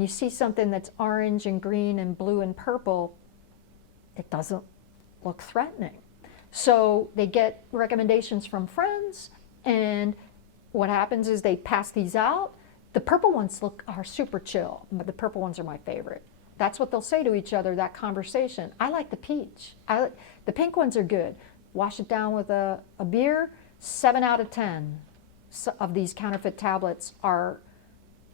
You see something that's orange and green and blue and purple, it doesn't look threatening. So they get recommendations from friends, and what happens is they pass these out. The purple ones are super chill, but the purple ones are my favorite. That's what they'll say to each other, that conversation. I like the peach. The pink ones are good. Wash it down with a beer. 7 out of 10 of these counterfeit tablets are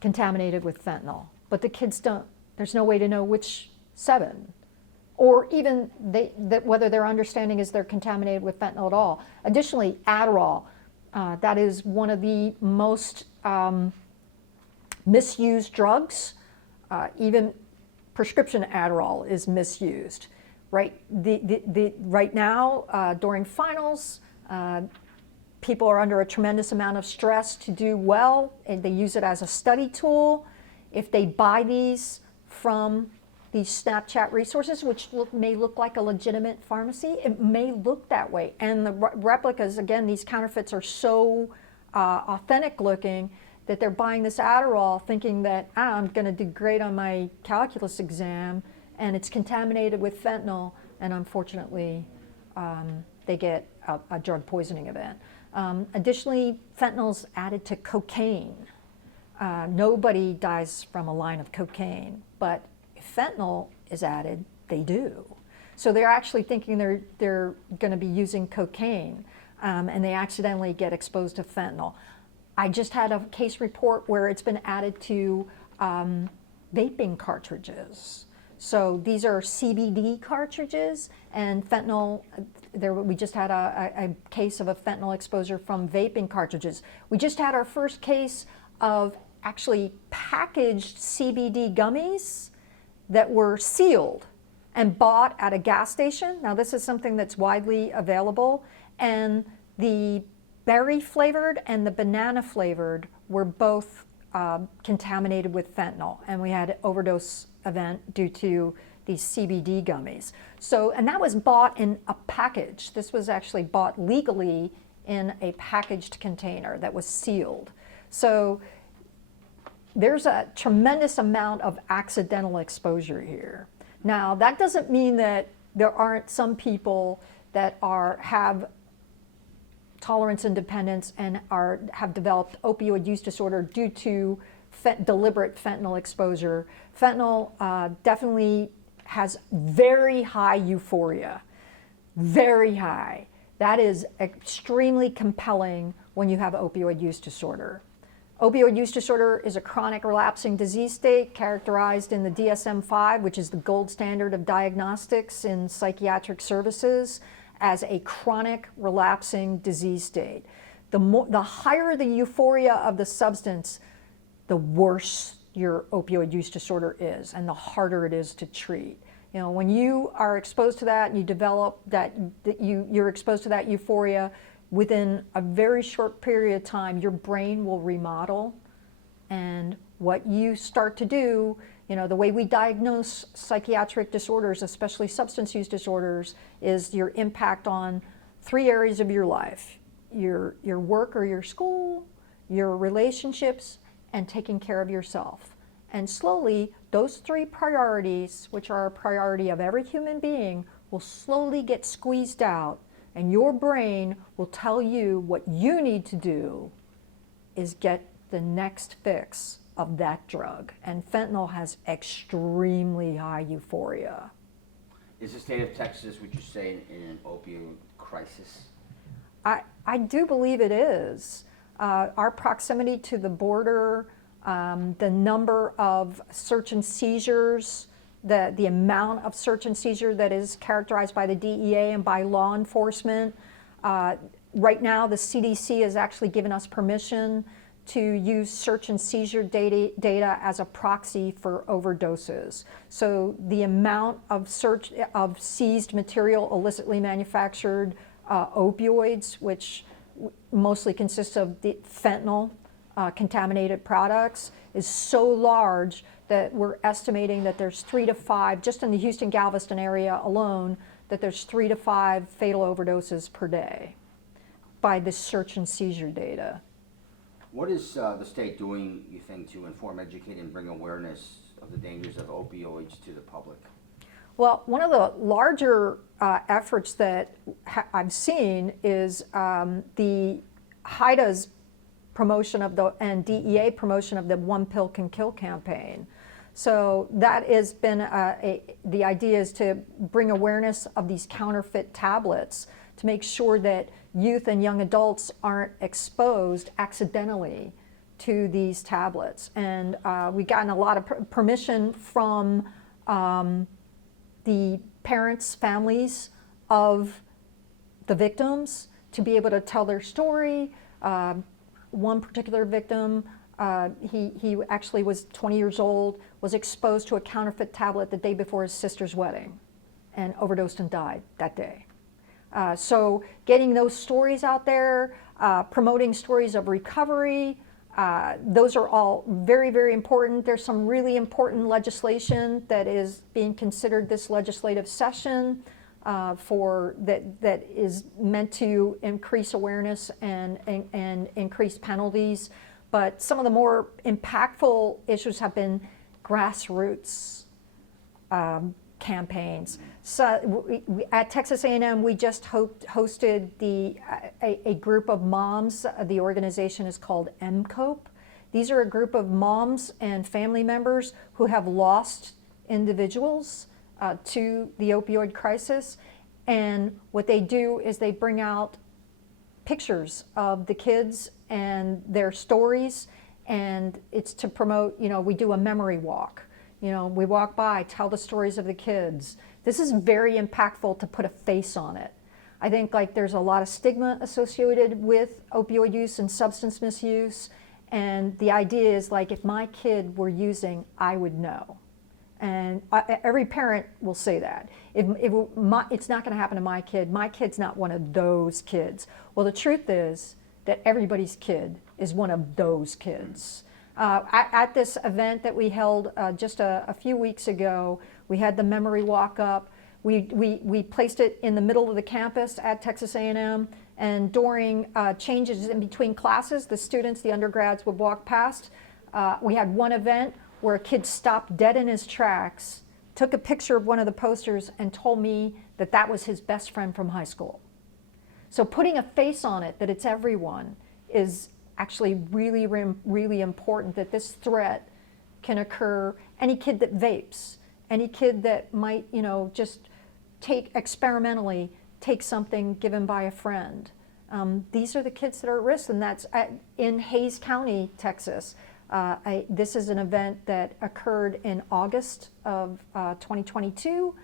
contaminated with fentanyl. But the kids don't, there's no way to know which 7. Or even whether their understanding is they're contaminated with fentanyl at all. Additionally, Adderall, that is one of the most misused drugs. Even prescription Adderall is misused. Right, right now, during finals, people are under a tremendous amount of stress to do well, and they use it as a study tool. If they buy these from these Snapchat resources, which may look like a legitimate pharmacy, it may look that way. And the replicas, again, these counterfeits are so authentic looking that they're buying this Adderall thinking that I'm going to do great on my calculus exam, and it's contaminated with fentanyl, and unfortunately, they get a drug poisoning event. Additionally, fentanyl's added to cocaine. Nobody dies from a line of cocaine, but if fentanyl is added, they do. So they're actually thinking they're going to be using cocaine, and they accidentally get exposed to fentanyl. I just had a case report where it's been added to vaping cartridges. So these are CBD cartridges, and fentanyl, we just had a case of a fentanyl exposure from vaping cartridges. We just had our first case of actually packaged CBD gummies that were sealed and bought at a gas station. Now this is something that's widely available, and the berry flavored and the banana flavored were both contaminated with fentanyl, and we had an overdose event due to these CBD gummies. So, and that was bought in a package. This was actually bought legally in a packaged container that was sealed. So there's a tremendous amount of accidental exposure here. Now, that doesn't mean that there aren't some people that have tolerance and dependence and have developed opioid use disorder due to deliberate fentanyl exposure. Fentanyl definitely has very high euphoria, very high. That is extremely compelling when you have opioid use disorder. Opioid use disorder is a chronic relapsing disease state characterized in the DSM-5, which is the gold standard of diagnostics in psychiatric services, as a chronic relapsing disease state. The higher the euphoria of the substance, the worse your opioid use disorder is, and the harder it is to treat. You know, when you are exposed to that and you develop you're exposed to that euphoria, within a very short period of time, your brain will remodel, and what you start to do, you know, the way we diagnose psychiatric disorders, especially substance use disorders, is your impact on 3 areas of your life: your work or your school, your relationships, and taking care of yourself. And slowly, those 3 priorities, which are a priority of every human being, will slowly get squeezed out, and your brain will tell you what you need to do is get the next fix of that drug. And fentanyl has extremely high euphoria. Is the state of Texas, would you say, in an opioid crisis? I do believe it is. Our proximity to the border, the number of search and seizures, the amount of search and seizure that is characterized by the DEA and by law enforcement. Right now, the CDC has actually given us permission to use search and seizure data as a proxy for overdoses. So the amount of seized material, illicitly manufactured opioids, which mostly consists of the fentanyl contaminated products, is so large that we're estimating that there's 3 to 5, just in the Houston-Galveston area alone, that there's 3 to 5 fatal overdoses per day by this search and seizure data. What is the state doing, you think, to inform, educate, and bring awareness of the dangers of opioids to the public? Well, one of the larger efforts that I've seen is the HIDA's promotion of and DEA promotion of the One Pill Can Kill campaign. So that has been the idea is to bring awareness of these counterfeit tablets to make sure that youth and young adults aren't exposed accidentally to these tablets. And we've gotten a lot of permission from the parents, families of the victims to be able to tell their story. One particular victim, he actually was 20 years old, was exposed to a counterfeit tablet the day before his sister's wedding and overdosed and died that day. So getting those stories out there, promoting stories of recovery, those are all very, very important. There's some really important legislation that is being considered this legislative session that is meant to increase awareness and increase penalties. But some of the more impactful issues have been grassroots campaigns. So at Texas A&M, we just hosted a group of moms. The organization is called MCOPE. These are a group of moms and family members who have lost individuals to the opioid crisis. And what they do is they bring out pictures of the kids and their stories, and it's to promote, we do a memory walk. We walk by, tell the stories of the kids. This is very impactful to put a face on it. I think there's a lot of stigma associated with opioid use and substance misuse, and the idea is if my kid were using, I would know. And every parent will say that. It's not going to happen to my kid. My kid's not one of those kids. Well, the truth is that everybody's kid is one of those kids. At this event that we held just a few weeks ago, we had the memory walk up. We placed it in the middle of the campus at Texas A&M, and during changes in between classes, the students, the undergrads would walk past. We had one event where a kid stopped dead in his tracks, took a picture of one of the posters, and told me that that was his best friend from high school. So putting a face on it, that it's everyone, is actually really, really important, that this threat can occur. Any kid that vapes, any kid that might, just experimentally take something given by a friend. These are the kids that are at risk, and that's in Hays County, Texas. This is an event that occurred in August of 2022.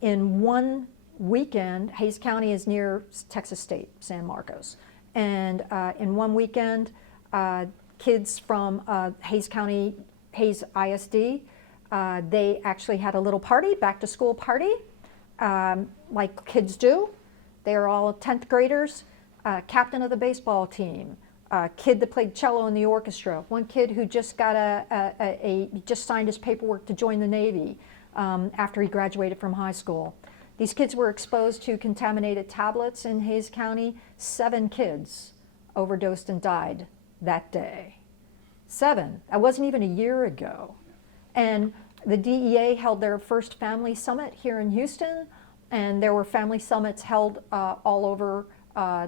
In one weekend, Hays County is near Texas State, San Marcos. And in one weekend, kids from Hays County, Hays ISD, they actually had a little party, back to school party, like kids do. They are all 10th graders, captain of the baseball team, a kid that played cello in the orchestra, one kid who just got just signed his paperwork to join the Navy after he graduated from high school. These kids were exposed to contaminated tablets in Hays County. 7 kids overdosed and died that day. 7. That wasn't even a year ago. And the DEA held their first family summit here in Houston, and there were family summits held all over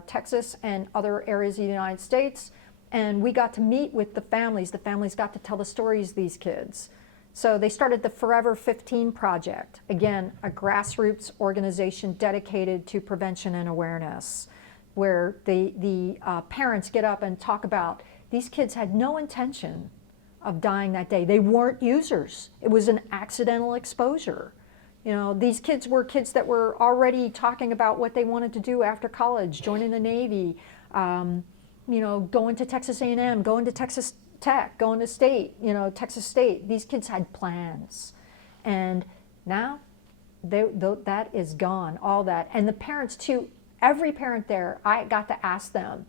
Texas and other areas of the United States. And we got to meet with the families. The families got to tell the stories of these kids. So they started the Forever 15 Project, again, a grassroots organization dedicated to prevention and awareness, where the parents get up and talk about these kids had no intention of dying that day. They weren't users. It was an accidental exposure. These kids were kids that were already talking about what they wanted to do after college, joining the Navy, going to Texas A&M, going to Texas Tech, going to state, Texas State. These kids had plans. And now that is gone, all that. And the parents too, every parent there, I got to ask them,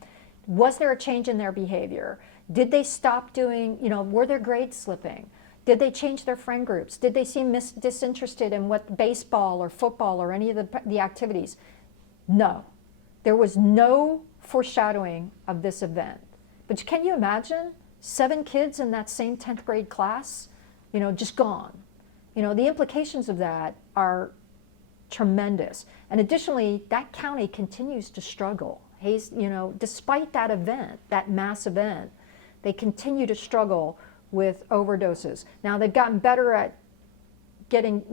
was there a change in their behavior? Did they stop doing, were their grades slipping? Did they change their friend groups? Did they seem disinterested in what baseball or football or any of the activities? No. There was no foreshadowing of this event. But can you imagine 7 kids in that same 10th grade class just gone. The implications of that are tremendous. And additionally, that county continues to struggle. Hayes, despite that event, that mass event, they continue to struggle with overdoses. Now they've gotten better at getting,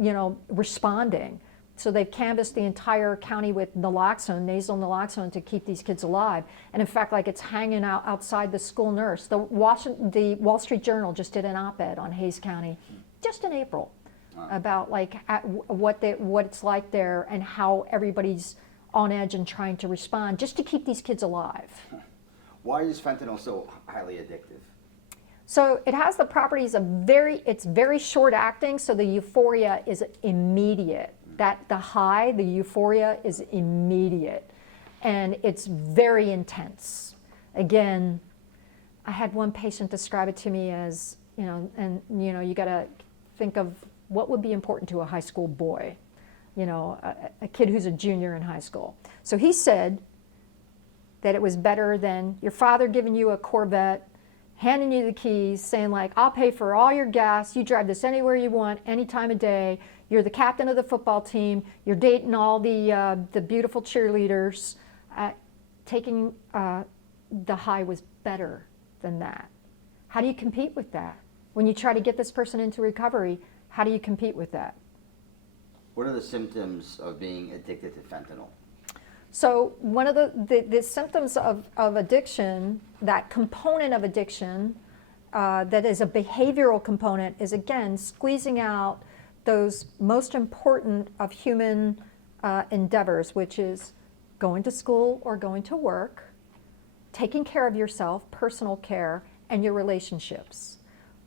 responding. So they've canvassed the entire county with naloxone, nasal naloxone, to keep these kids alive. And in fact, like, it's hanging out outside the school nurse. The Wall Street Journal just did an op-ed on Hayes County just in April about what it's like there and how everybody's on edge and trying to respond just to keep these kids alive. Why is fentanyl so highly addictive? So it has the properties of it's very short acting, so the euphoria is immediate. The high, the euphoria is immediate, and it's very intense. Again, I had one patient describe it to me as, you gotta think of what would be important to a high school boy, a kid who's a junior in high school. So he said that it was better than your father giving you a Corvette, handing you the keys, saying, like, I'll pay for all your gas, you drive this anywhere you want, any time of day, you're the captain of the football team, you're dating all the beautiful cheerleaders. Taking the high was better than that. How do you compete with that? When you try to get this person into recovery, how do you compete with that? What are the symptoms of being addicted to fentanyl? So one of the symptoms of addiction, that component of addiction, that is a behavioral component, is, again, squeezing out those most important of human endeavors, which is going to school or going to work, taking care of yourself, personal care, and your relationships.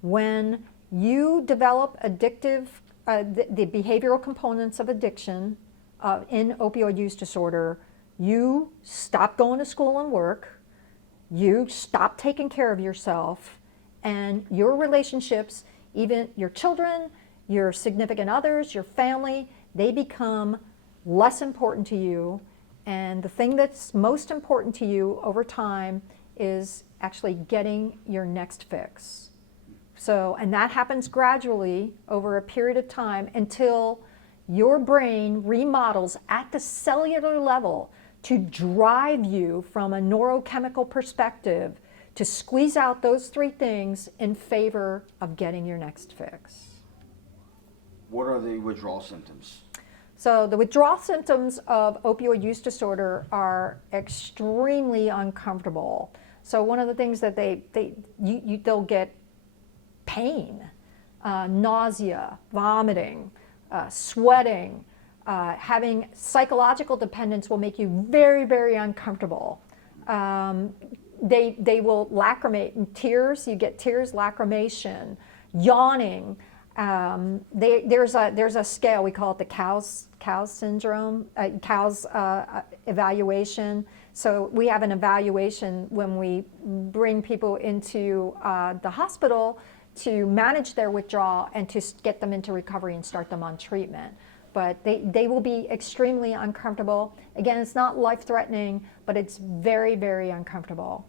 When you develop addictive, the behavioral components of addiction in opioid use disorder, you stop going to school and work, you stop taking care of yourself, and your relationships, even your children, your significant others, your family, they become less important to you. And the thing that's most important to you over time is actually getting your next fix. So, and that happens gradually over a period of time until your brain remodels at the cellular level to drive you from a neurochemical perspective to squeeze out those three things in favor of getting your next fix. What are the withdrawal symptoms? So the withdrawal symptoms of opioid use disorder are extremely uncomfortable. So one of the things that they'll get pain, nausea, vomiting, sweating, having psychological dependence will make you very, very uncomfortable. They will lacrimate in tears. You get tears, lacrimation, yawning. There's a scale, we call it the COWS syndrome, COWS evaluation. So we have an evaluation when we bring people into the hospital to manage their withdrawal and to get them into recovery and start them on treatment. But they will be extremely uncomfortable. Again, it's not life-threatening, but it's very, very uncomfortable.